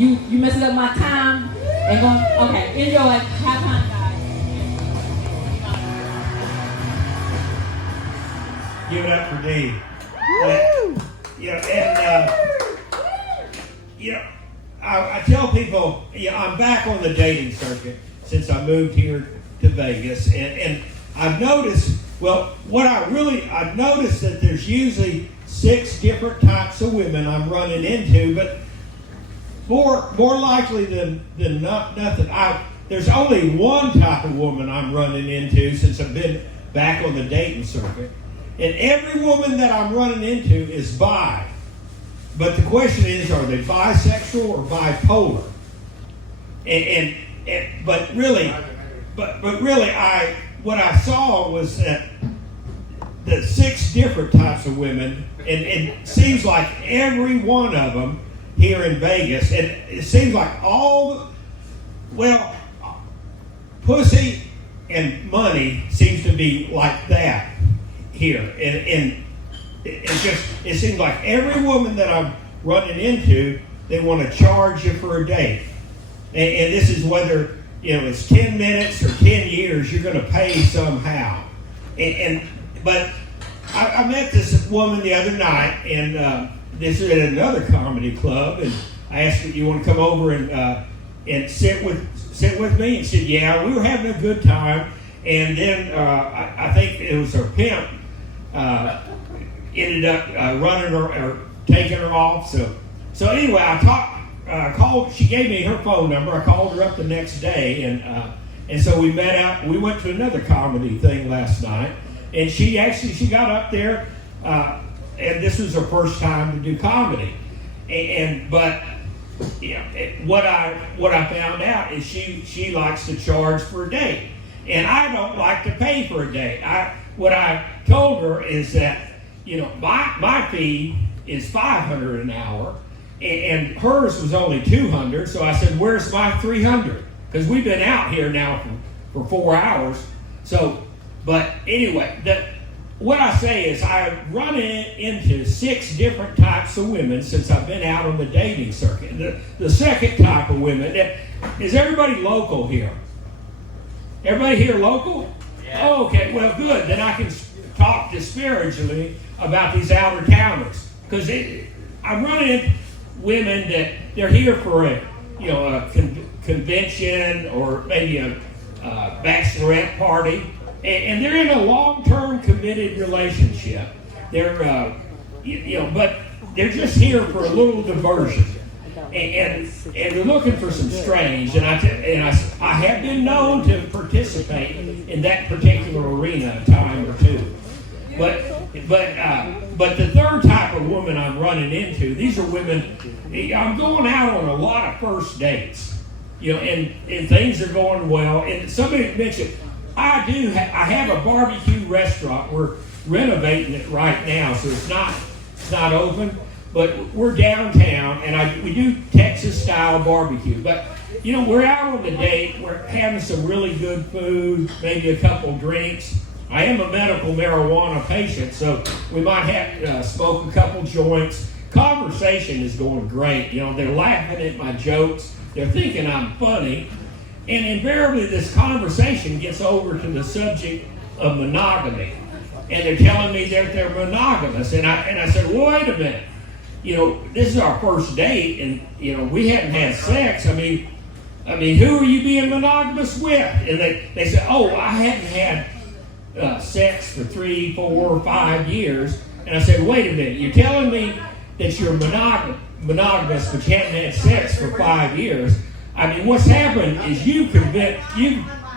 You messing up my time and going, okay, enjoy. Have fun, guys. Give it up for Dee. I tell people, I'm back on the dating circuit since I moved here to Vegas, and I've noticed, I've noticed that there's usually 6 different types of women I'm running into, but more likely than nothing, there's only one type of woman I'm running into since I've been back on the dating circuit. And every woman that I'm running into is bi. But the question is, are they bisexual or bipolar? But really, what I saw was that the 6 different types of women, and it seems like every one of them here in Vegas, and it seems like pussy and money seems to be like that here, and it seems like every woman that I'm running into, they want to charge you for a date, and this is whether it's 10 minutes or 10 years, you're going to pay somehow, but I met this woman the other night, and this is at another comedy club, and I asked her, "You want to come over and sit with me?" And she said, "Yeah." We were having a good time, and then I think it was her pimp ended up running her or taking her off. So anyway, I called. She gave me her phone number. I called her up the next day, and so we met up. We went to another comedy thing last night, and she got up there. And this was her first time to do comedy, but what I found out is she likes to charge for a date, and I don't like to pay for a date. What I told her is that my fee is $500 an hour, and hers was only $200. So I said, "Where's my $300?" Because we've been out here now for 4 hours. So, but anyway, what I say is I've run into 6 different types of women since I've been out on the dating circuit. The second type of women, is everybody local here? Everybody here local? Yeah. Oh, okay, well, good. Then I can talk disparagingly about these outer towners. Because I'm running into women that they're here for a convention or maybe a bachelorette party. And they're in a long-term committed relationship. They're, but they're just here for a little diversion, and they're looking for some strange. And I have been known to participate in that particular arena a time or two. But the third type of woman I'm running into, these are women. I'm going out on a lot of first dates, and things are going well. And somebody mentioned, I have a barbecue restaurant. We're renovating it right now, so it's not open, but we're downtown, and we do Texas style barbecue. But we're out on the date. We're having some really good food, maybe a couple drinks. I am a medical marijuana patient, so we might have smoke a couple joints. Conversation is going great. They're laughing at my jokes. They're thinking I'm funny. And invariably, this conversation gets over to the subject of monogamy, and they're telling me that they're monogamous. And I said, well, "Wait a minute. This is our first date, and we haven't had sex. I mean, who are you being monogamous with?" And they said, "Oh, I haven't had sex for 3, 4, 5 years." And I said, "Wait a minute. You're telling me that you're monogamous, but you haven't had sex for 5 years?" What's happened is you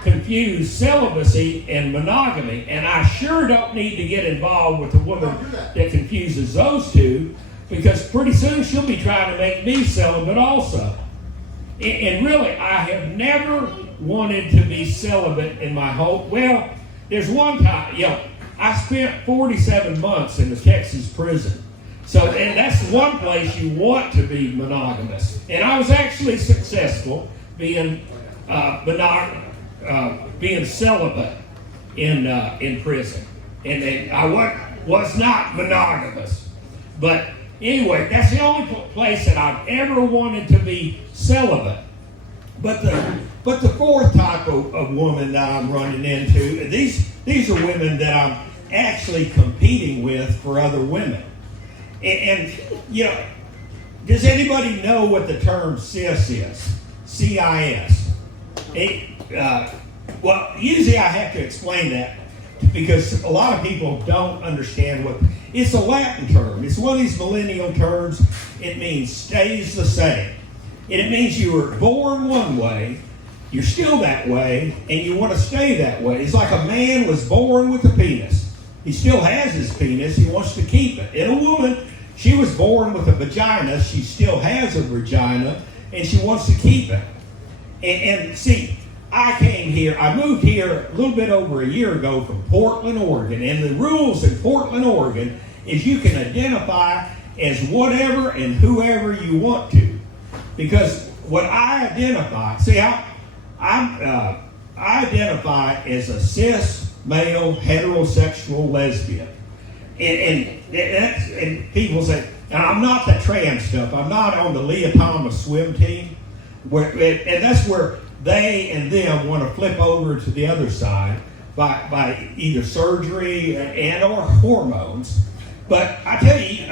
confuse celibacy and monogamy, and I sure don't need to get involved with a woman that confuses those two, because pretty soon she'll be trying to make me celibate also. And really, I have never wanted to be celibate in my whole. Well, there's one time, I spent 47 months in the Texas prison. So, and that's one place you want to be monogamous. And I was actually successful being being celibate in prison. And I was not monogamous. But Anyway, that's the only place that I've ever wanted to be celibate. But the fourth type of woman that I'm running into, these are women that I'm actually competing with for other women. And you know, does anybody know what the term CIS is? CIS. Well, usually I have to explain that because a lot of people don't understand what it's a Latin term. It's one of these millennial terms. It means stays the same. And it means you were born one way, you're still that way, and you want to stay that way. It's like a man was born with a penis. He still has his penis. He wants to keep it. And a woman, she was born with a vagina. She still has a vagina, and she wants to keep it. And see, I moved here a little bit over a year ago from Portland, Oregon. And the rules in Portland, Oregon is you can identify as whatever and whoever you want to. Because what I identify, I identify as a cis, male, heterosexual lesbian. And people say, and I'm not the trans stuff. I'm not on the Leah Thomas swim team. And that's where they and them want to flip over to the other side by either surgery and or hormones. But I tell you,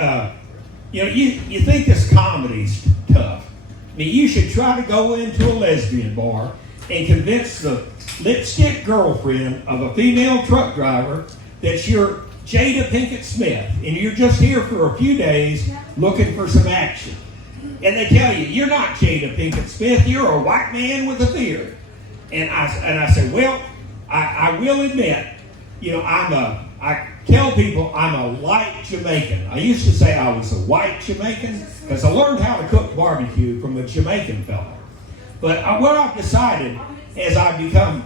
you think this comedy's tough. I mean, you should try to go into a lesbian bar and convince the lipstick girlfriend of a female truck driver that you're Jada Pinkett Smith and you're just here for a few days looking for some action. And they tell you, you're not Jada Pinkett Smith, you're a white man with a beard. And I say, well, I will admit, I tell people I'm a light Jamaican. I used to say I was a white Jamaican because I learned how to cook barbecue from a Jamaican fellow. But what I've decided as I become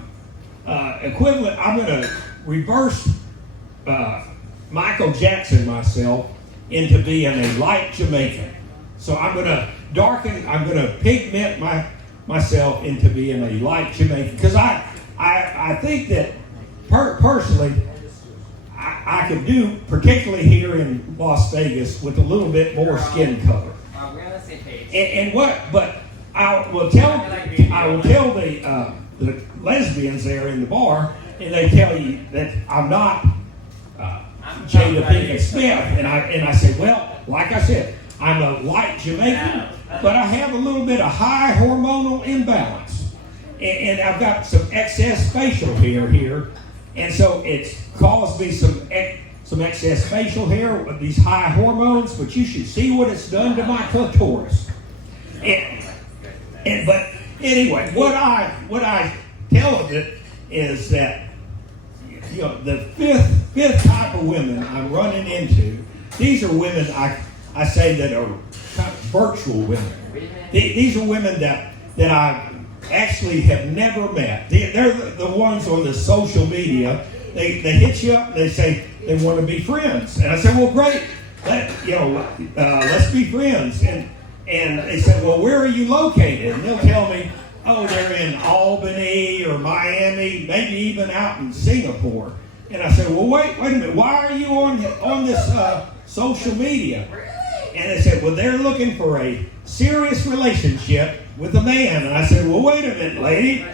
equivalent, I'm going to reverse Michael Jackson myself into being a light Jamaican. So I'm going to pigment myself into being a light Jamaican. Because I think that personally, I could do, particularly here in Las Vegas, with a little bit more skin color. But I will tell the lesbians there in the bar, and they tell you that I'm not Jada Pinkett Smith, and I say, well, like I said, I'm a light Jamaican, but I have a little bit of high hormonal imbalance, and I've got some excess facial hair here, and so it's caused me some excess facial hair with these high hormones. But you should see what it's done to my clitoris. But anyway, what I tell of it is that the fifth type of women I'm running into. These are women I say that are kind of virtual women. These are women that I actually have never met. They're the ones on the social media. They hit you up and they say they want to be friends. And I say, well, great. Let's be friends. And they said, well, where are you located? And they'll tell me, oh, they're in Albany or Miami, maybe even out in Singapore. And I said, well, wait a minute. Why are you on this social media? And they said, well, they're looking for a serious relationship with a man. And I said, well, wait a minute, lady.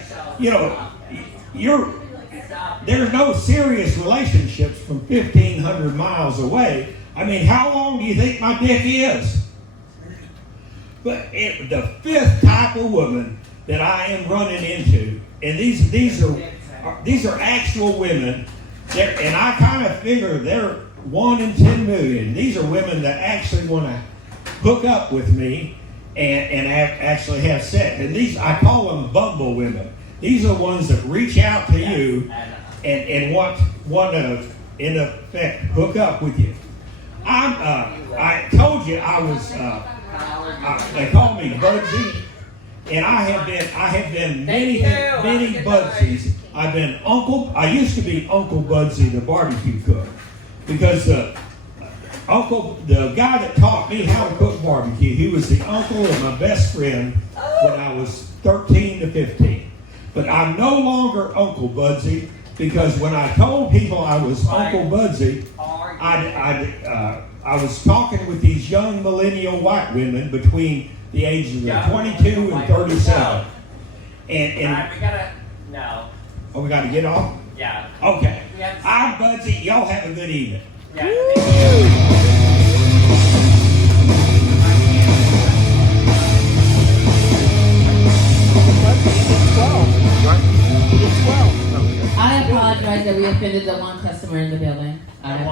There's no serious relationships from 1,500 miles away. I mean, how long do you think my dick is? But the fifth type of woman that I am running into, and these are actual women, and I kind of figure they're 1 in 10 million. These are women that actually want to hook up with me and actually have sex. And I call them Bumble women. These are ones that reach out to you and want to, in effect, hook up with you. I told you I was. They call me Budsy, and I have been many Budsies. I've been Uncle. I used to be Uncle Budsy, the barbecue cook, because the guy that taught me how to cook barbecue, he was the uncle of my best friend when I was 13 to 15. But I'm no longer Uncle Budsy because when I told people I was Uncle Budsy, I was talking with these young millennial white women between the ages of 22 and 37. And We gotta, no. oh, we got to get off? Yeah. Okay. Yes. I'm Budsy. Y'all have a good evening. Yeah. Thank you. I apologize that we offended the one customer in the building. I apologize.